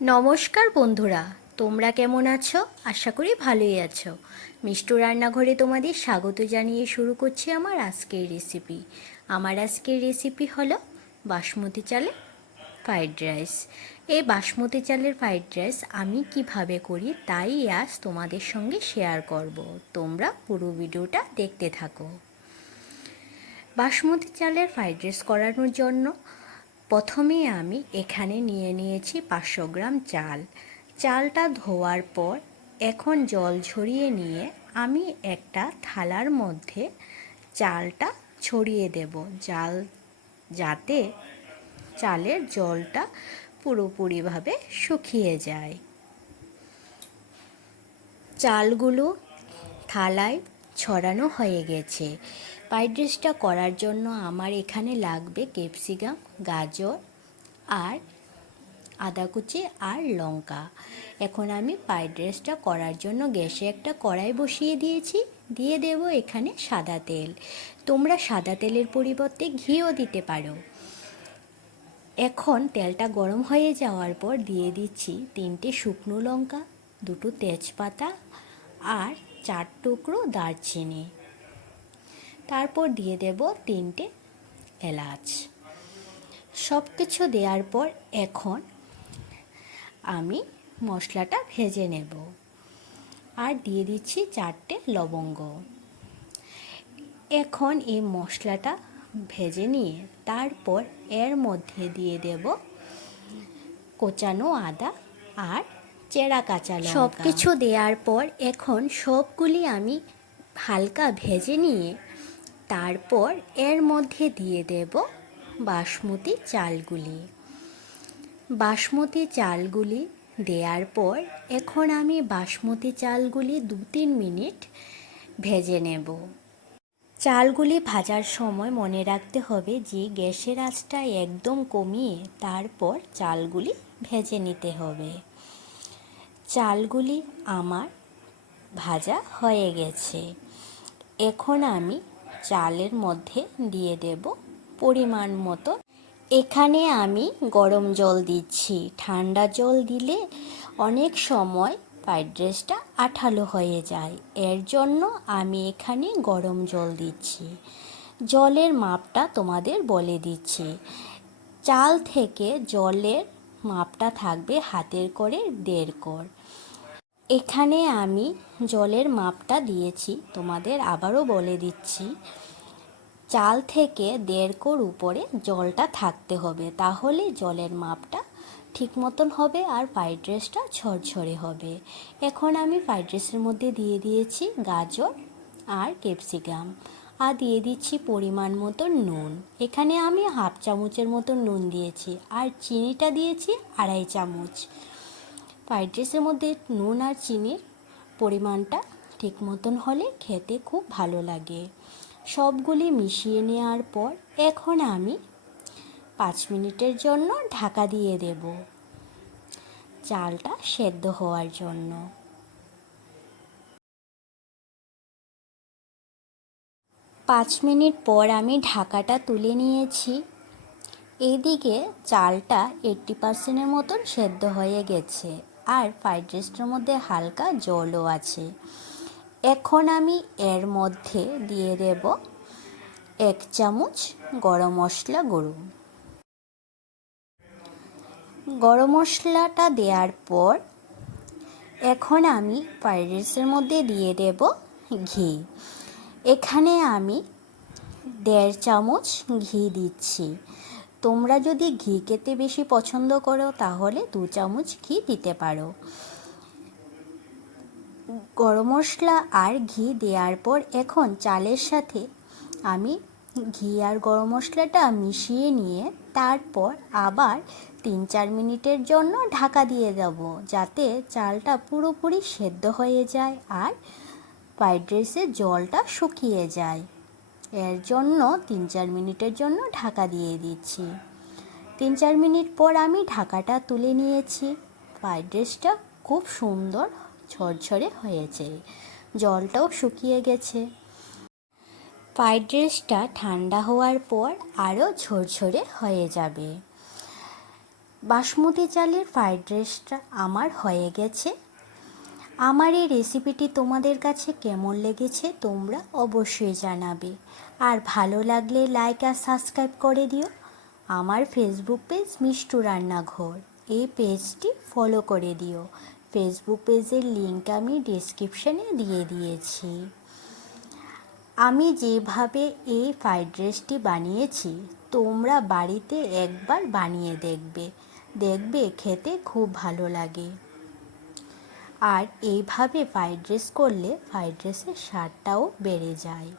নমস্কার বন্ধুরা, তোমরা কেমন আছো? আশা করি ভালোই আছো। মিষ্টু রান্নাঘরে তোমাদের স্বাগত জানিয়ে শুরু করছি আমার আজকের রেসিপি। আমার আজকের রেসিপি হলো বাসমতি চালের ফ্রাইড রাইস। এই বাসমতি চালের ফ্রাইড রাইস আমি কিভাবে করি তাই আজ তোমাদের সঙ্গে শেয়ার করব। তোমরা পুরো ভিডিওটা দেখতে থাকো। বাসমতি চালের ফ্রাইড রাইস করানোর জন্য প্রথমে আমি এখানে নিয়ে নিয়েছি 500 গ্রাম চাল। চালটা ধোয়ার পর এখন জল ঝরিয়ে নিয়ে আমি একটা থালার মধ্যে চালটা ছড়িয়ে দেব, যাতে চালের জলটা পুরোপুরিভাবে শুকিয়ে যায়। চালগুলো থালায় ছড়ানো হয়ে গেছে। ফ্রাইড রাইসটা করার জন্য আমার এখানে লাগবে ক্যাপসিকাম, গাজর আর আদা কুচি আর লঙ্কা। এখন আমি ফ্রাইড রাইসটা করার জন্য গ্যাসে একটা কড়াই বসিয়ে দিয়েছি। দিয়ে দেব এখানে সাদা তেল। তোমরা সাদা তেলের পরিবর্তে ঘিও দিতে পারো। এখন তেলটা গরম হয়ে যাওয়ার পর দিয়ে দিচ্ছি 3টে শুকনো লঙ্কা, 2টো তেজপাতা আর 4 টুকরো দারচিনি। তারপর দিয়ে দেব 3টে এলাচ। সব কিছু দেওয়ার পর এখন আমি মশলাটা ভেজে নেব আর দিয়ে দিচ্ছি 4টে লবঙ্গ। এখন এই মশলাটা ভেজে নিয়ে তারপর এর মধ্যে দিয়ে দেব কোচানো আদা আর চেরা কাঁচা লঙ্কা। সব কিছু দেওয়ার পর এখন সবগুলি আমি হালকা ভেজে নিয়ে তারপর এর মধ্যে দিয়ে দেব বাসমতি চালগুলি। বাসমতি চালগুলি দেওয়ার পর এখন আমি বাসমতি চালগুলি 2-3 মিনিট ভেজে নেব। চালগুলি ভাজার সময় মনে রাখতে হবে যে গ্যাসের আঁচটা একদম কমিয়ে তারপর চালগুলি ভেজে নিতে হবে। চালগুলি আমার ভাজা হয়ে গেছে। এখন আমি চালের মধ্যে দিয়ে দেব পরিমাণ মতো। এখানে আমি গরম জল দিচ্ছি। ঠান্ডা জল দিলে অনেক সময় ফ্রাইড রাইসটা আঠালো হয়ে যায়, এর জন্য আমি এখানে গরম জল দিচ্ছি। জলের মাপটা তোমাদের বলে দিচ্ছি। চাল থেকে জলের মাপটা থাকবে হাতের করে 1.5 কোর। এখানে আমি জলের মাপটা দিয়েছি, তোমাদের আবারও বলে দিচ্ছি। চাল থেকে 1.5 কোর উপরে জলটা থাকতে হবে, তাহলে জলের মাপটা ঠিক মতন হবে আর ফ্রাইড রাইসটা ঝরঝরে হবে। এখন আমি ফ্রাইড রাইসের মধ্যে দিয়ে দিয়েছি গাজর আর ক্যাপসিকাম আর দিয়ে দিচ্ছি পরিমাণ মতো নুন। এখানে আমি 1/2 চামচের মতো নুন দিয়েছি আর চিনিটা দিয়েছি 2.5 চামচ। ফ্রাইড রাইসের মধ্যে নুন আর চিনির পরিমাণটা ঠিক মতন হলে খেতে খুব ভালো লাগে। সবগুলি মিশিয়ে নেওয়ার পর এখন আমি 5 মিনিটের জন্য ঢাকা দিয়ে দেব চালটা সেদ্ধ হওয়ার জন্য। 5 মিনিট পর আমি ঢাকাটা তুলে নিয়েছি। এদিকে চালটা 80% মতন সেদ্ধ হয়ে গেছে আর ফ্রাইড রাইসটার মধ্যে হালকা জলও আছে। এখন আমি এর মধ্যে দিয়ে দেব 1 চামচ গরম মশলা গুঁড়ো। গরম মশলাটা দেওয়ার পর এখন আমি ফ্রাইড রাইসের মধ্যে দিয়ে দেব ঘি। এখানে আমি 1.5 চামচ ঘি দিচ্ছি। তোমরা যদি ঘি খেতে বেশি পছন্দ করো তাহলে 2 চামচ ঘি দিতে পারো। গরম মশলা আর ঘি দেওয়ার পর এখন চালের সাথে আমি ঘি আর গরম মশলাটা মিশিয়ে নিয়ে তারপর আবার 3-4 মিনিটের জন্য ঢাকা দিয়ে দেব, যাতে চালটা পুরোপুরি সেদ্ধ হয়ে যায় আর ফ্রাইড রাইসের জলটা শুকিয়ে যায়। এর জন্য 3-4 মিনিটের জন্য ঢাকা দিয়ে দিচ্ছি। 3-4 মিনিট পর আমি ঢাকাটা তুলে নিয়েছি। ফ্রাইড রাইসটা খুব সুন্দর ঝরঝরে হয়েছে, জলটাও শুকিয়ে গেছে। ফ্রাইড রাইসটা ঠান্ডা হওয়ার পর আরও ঝরঝরে হয়ে যাবে। বাসমতি চালের ফ্রাইড রাইসটা আমার হয়ে গেছে। আমার এই রেসিপিটি তোমাদের কাছে কেমন লেগেছে তোমরা অবশ্যই জানাবে। আর ভালো লাগলে লাইক আর সাবস্ক্রাইব করে দিও। আমার ফেসবুক পেজ মিষ্টু রান্নাঘর, এই পেজটি ফলো করে দিও। ফেসবুক পেজের লিঙ্ক আমি ডেসক্রিপশানে দিয়ে দিয়েছি। আমি যেভাবে এই ফ্রাইড রাইসটি বানিয়েছি তোমরা বাড়িতে একবার বানিয়ে দেখবে খেতে খুব ভালো লাগে। আর এইভাবে ফ্রাইড রাইস করলে ফ্রাইড রাইসের স্বাদটাও বেড়ে যায়।